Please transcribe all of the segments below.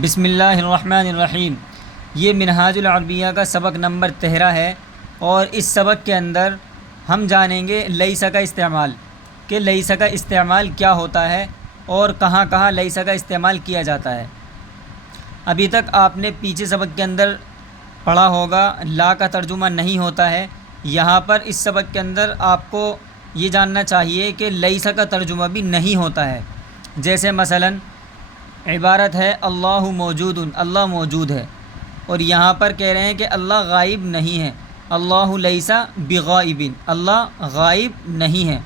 بسم اللہ الرحمن الرحیم۔ یہ منہاج العربیہ کا سبق نمبر 13 ہے، اور اس سبق کے اندر ہم جانیں گے لیس کا استعمال، کہ لیس کا استعمال کیا ہوتا ہے اور کہاں کہاں لیس کا استعمال کیا جاتا ہے۔ ابھی تک آپ نے پیچھے سبق کے اندر پڑھا ہوگا لا کا ترجمہ نہیں ہوتا ہے۔ یہاں پر اس سبق کے اندر آپ کو یہ جاننا چاہیے کہ لیس کا ترجمہ بھی نہیں ہوتا ہے۔ جیسے مثلاً عبارت ہے اللہ موجود، اللہ موجود ہے، اور یہاں پر کہہ رہے ہیں کہ اللہ غائب نہیں ہے، اللہ لیسا بغائب، اللہ غائب نہیں ہے۔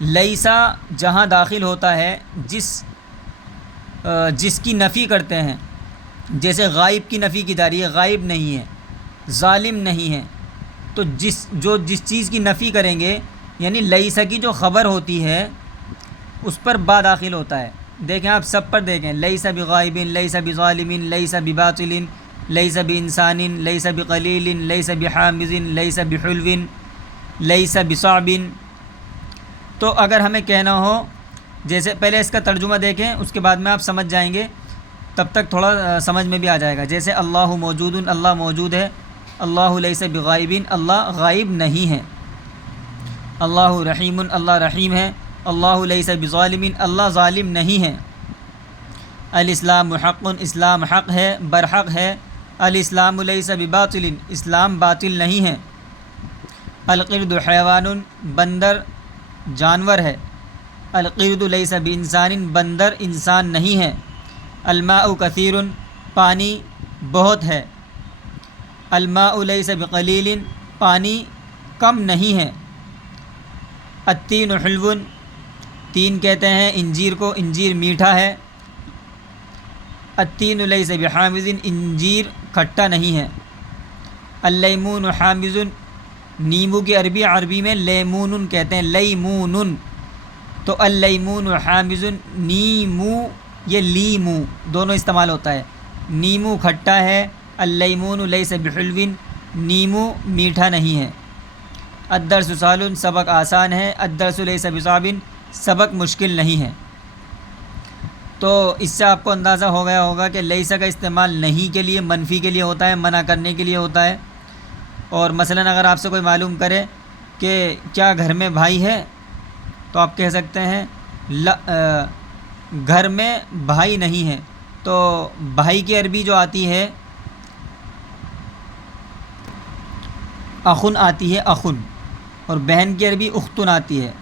لیسا جہاں داخل ہوتا ہے جس کی نفی کرتے ہیں، جیسے غائب کی نفی کی جا رہی ہے، غائب نہیں ہے، ظالم نہیں ہے، تو جس چیز کی نفی کریں گے، یعنی لیسا کی جو خبر ہوتی ہے اس پر با داخل ہوتا ہے۔ دیکھیں آپ سب پر دیکھیں، لیس بغائب، لیس بظالم، لیس بباطل، لیس بانسان، لیس بقلیل، لیس بحامز، لیس بحلو، لیس بصعب۔ تو اگر ہمیں کہنا ہو، جیسے پہلے اس کا ترجمہ دیکھیں، اس کے بعد میں آپ سمجھ جائیں گے، تب تک تھوڑا سمجھ میں بھی آ جائے گا۔ جیسے اللہ موجود، اللہ موجود ہے، اللہ لیس بغائب، اللہ غائب نہیں ہے، اللہ رحیم، اللہ رحیم ہے، اللہ لیس بظالم، اللہ ظالم نہیں ہے، الاسلام حق، اسلام حق ہے، برحق ہے، الاسلام لیس بباطل، اسلام باطل نہیں ہے، القرد حیوان، بندر جانور ہے، القرد لیس بانسان، بندر انسان نہیں ہے، الماء کثیر، پانی بہت ہے، الماء لیس بقلیل، پانی کم نہیں ہے، التین حلو، تین کہتے ہیں انجیر کو، انجیر میٹھا ہے، التین لیس بحامض، انجیر کھٹا نہیں ہے، اللیمون حامض، نیمبو کی عربی میں لیمون کہتے ہیں، لیمون، تو اللیمون حامض، نیمو، یہ لیمو دونوں استعمال ہوتا ہے، نیمو کھٹا ہے، اللیمون لیس بحلو، نیمو میٹھا نہیں ہے، الدرس سہل، سبق آسان ہے، الدرس لیس بصعب، سبق مشکل نہیں ہے۔ تو اس سے آپ کو اندازہ ہو گیا ہوگا کہ لیس کا استعمال نہیں کے لیے، منفی کے لیے ہوتا ہے، منع کرنے کے لیے ہوتا ہے۔ اور مثلاً اگر آپ سے کوئی معلوم کرے کہ کیا گھر میں بھائی ہے، تو آپ کہہ سکتے ہیں گھر میں بھائی نہیں ہے، تو بھائی کی عربی جو آتی ہے اخن آتی ہے، اخن، اور بہن کی عربی اختن آتی ہے۔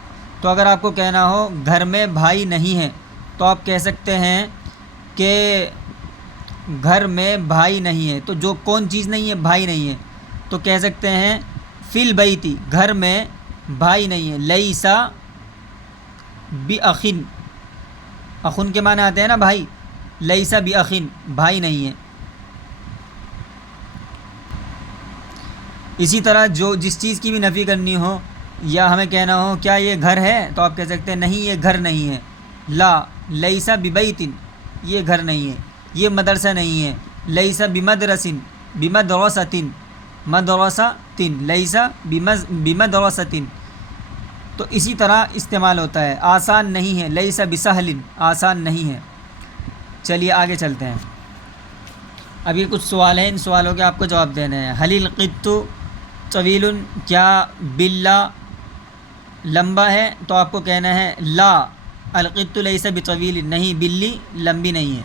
تو اگر آپ کو کہنا ہو گھر میں بھائی نہیں ہے، تو آپ کہہ سکتے ہیں کہ گھر میں بھائی نہیں ہے، تو جو کون چیز نہیں ہے، بھائی نہیں ہے، تو کہہ سکتے ہیں فی البیتی، گھر میں بھائی نہیں ہے، لیسا باخن، اخن کے معنی آتے ہیں نا بھائی، لیسا باخن، بھائی نہیں ہے۔ اسی طرح جس چیز کی بھی نفی کرنی ہو، یا ہمیں کہنا ہو کیا یہ گھر ہے، تو آپ کہہ سکتے ہیں نہیں یہ گھر نہیں ہے، لا لیسا ببیت، یہ گھر نہیں ہے، یہ مدرسہ نہیں ہے، لیسا بمدرس، بمدرسۃ، مدرسۃ، لیسا بمدرسۃ۔ تو اسی طرح استعمال ہوتا ہے۔ آسان نہیں ہے، لیسا بسہل، آسان نہیں ہے۔ چلیے آگے چلتے ہیں۔ ابھی کچھ سوال ہیں، ان سوالوں کے آپ کو جواب دینے ہیں۔ حل القط طویل، کیا بلا لمبا ہے، تو آپ کو کہنا ہے لا القط لیس بطویل، نہیں بلی لمبی نہیں ہے۔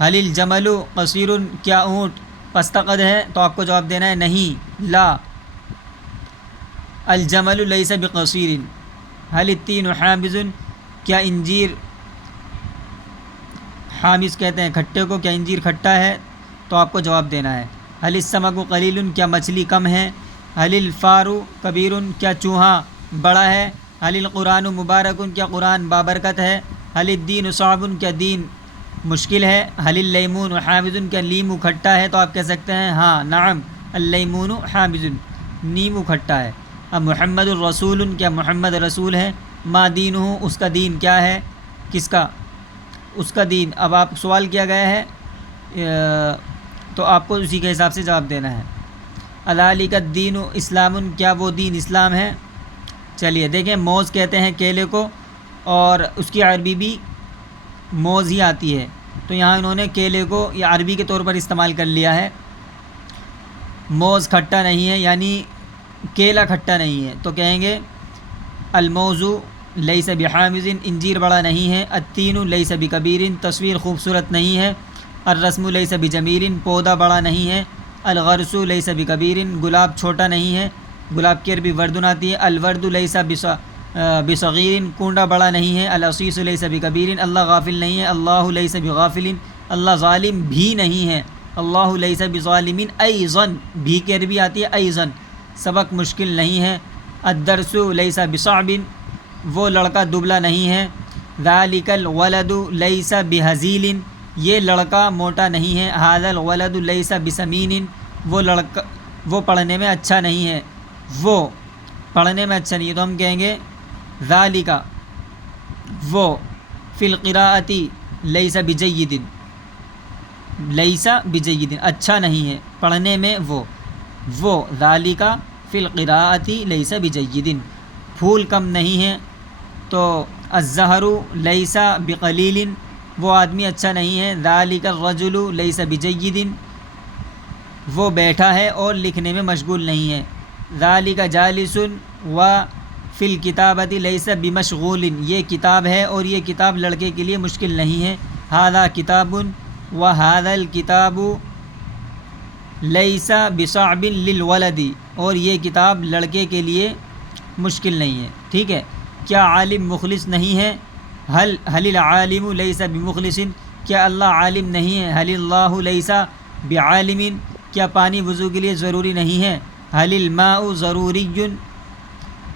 حل الجمل قصیر، کیا اونٹ پست قد ہے، تو آپ کو جواب دینا ہے نہیں، لا الجمل لیس بقصیر۔ حل التین حامض، کیا انجیر، حامض کہتے ہیں کھٹے کو، کیا انجیر کھٹا ہے، تو آپ کو جواب دینا ہے حل السمک قلیل، کیا مچھلی کم ہے، حل الفار کبیر، کیا چوہا بڑا ہے، حل القرآن مبارک، کیا قرآن بابرکت ہے، حل الدین صعب، کیا دین مشکل ہے، حل اللیمون حامض، کیا لیمو کھٹا ہے، تو آپ کہہ سکتے ہیں ہاں نعم اللیمون حامض، نیمو کھٹا ہے۔ اب محمد الرسول، کیا محمد رسول ہے، ما دینہ، اس کا دین کیا ہے، کس کا، اس کا دین۔ اب آپ سوال کیا گیا ہے تو آپ کو اسی کے حساب سے جواب دینا ہے۔ اذالک الدین اسلام، کیا وہ دین اسلام ہے۔ چلیے دیکھیں، موز کہتے ہیں کیلے کو، اور اس کی عربی بھی موز ہی آتی ہے، تو یہاں انہوں نے کیلے کو یا عربی کے طور پر استعمال کر لیا ہے. موز کھٹا نہیں ہے یعنی کیلا کھٹا نہیں ہے تو کہیں گے الموزو لیس بحامض، انجیر بڑا نہیں ہے. التین لیس بکبیر، تصویر خوبصورت نہیں ہے. الرسم لیس بجمیل، پودا بڑا نہیں ہے. الغرس لیس بکبیر، گلاب چھوٹا نہیں ہے. گلاب کی عربی وردن آتی ہے. الورد لیس بصغیر، کنڈا بڑا نہیں ہے. العصیص لیس بکبیر، اللہ غافل نہیں ہے. اللہ لیس بغافل، اللہ ظالم بھی نہیں ہے. اللہ لیس بظالم ایضا، بھی کی عربی آتی ہے ایضا، سبق مشکل نہیں ہے. الدرس لیس بصعب، وہ لڑکا دبلا نہیں ہے. ذالک الولد لیس بہزیل، یہ لڑکا موٹا نہیں ہے. ھذا الولد لیس بسمین، وہ لڑکا وہ پڑھنے میں اچھا نہیں ہے. وہ پڑھنے میں اچھا نہیں ہے تو ہم کہیں گے ذالک، وہ فی القراءۃ لیس بجید، لیس بجید اچھا نہیں ہے پڑھنے میں. وہ ذالک فی القراءۃ لیس بجید، پھول کم نہیں ہے. تو الزہر لیس بقلیل، وہ آدمی اچھا نہیں ہے. ذالک الرجل لیس بجید، وہ بیٹھا ہے اور لکھنے میں مشغول نہیں ہے. ذالک جالس و فی الکتابۃ لیس بمشغول، یہ کتاب ہے اور یہ کتاب لڑکے کے لیے مشکل نہیں ہے. ھذا کتاب و ھذا الکتاب لیس بصعب للولد، اور یہ کتاب لڑکے کے لیے مشکل نہیں ہے. ٹھیک ہے. کیا عالم مخلص نہیں ہے؟ حل العالم لیس بمخلص، کیا اللہ عالم نہیں ہے؟ حل اللہ لیس بعالم، کیا پانی وضو کے لیے ضروری نہیں ہے؟ حل الماء ضروری،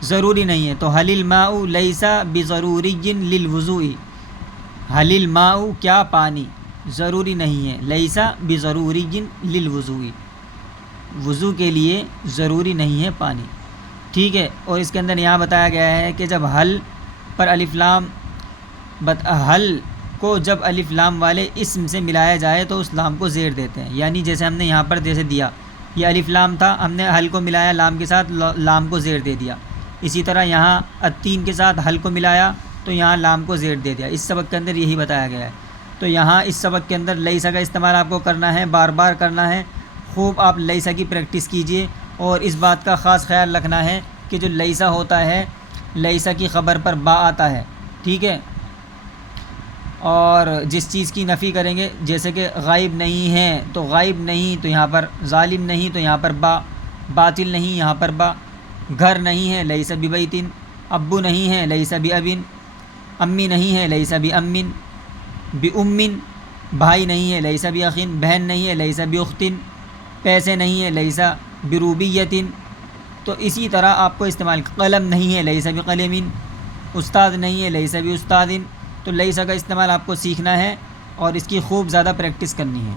ضروری نہیں ہے تو حل الماء لیس بضروری للوضوء. حل الماء، کیا پانی ضروری نہیں ہے. لیس بضروری للوضوء، وضو کے لیے ضروری نہیں ہے پانی. ٹھیک ہے. اور اس کے اندر یہاں بتایا گیا ہے کہ جب حل پر الف لام حل کو جب الف لام والے اسم سے ملایا جائے تو اس لام کو زیر دیتے ہیں. یعنی جیسے ہم نے یہاں پر جیسے دیا یہ الف لام تھا، ہم نے حل کو ملایا لام کے ساتھ، لام کو زیر دے دیا. اسی طرح یہاں التین کے ساتھ حل کو ملایا تو یہاں لام کو زیر دے دیا. اس سبق کے اندر یہی بتایا گیا ہے. تو یہاں اس سبق کے اندر لیسا کا استعمال آپ کو کرنا ہے، بار بار کرنا ہے. خوب آپ لیسا کی پریکٹس کیجئے اور اس بات کا خاص خیال رکھنا ہے کہ جو لیسا ہوتا ہے لیسا کی خبر پر با آتا ہے. ٹھیک ہے. اور جس چیز کی نفی کریں گے جیسے کہ غائب نہیں ہے تو غائب نہیں تو یہاں پر ظالم نہیں تو یہاں پر با، باطل نہیں یہاں پر با. گھر نہیں ہے لیس ببیتن، ابو نہیں ہے لیس بابن، امی نہیں ہے لیس بامن، بامن، بھائی نہیں ہے لیس باخن، بہن نہیں ہے لیس باختن، پیسے نہیں ہے لیس بروبیتن. تو اسی طرح آپ کو استعمال، قلم نہیں ہے لیس بقلم، استاد نہیں ہے لیس باستاد. تو لیسا کا استعمال آپ کو سیکھنا ہے اور اس کی خوب زیادہ پریکٹس کرنی ہے.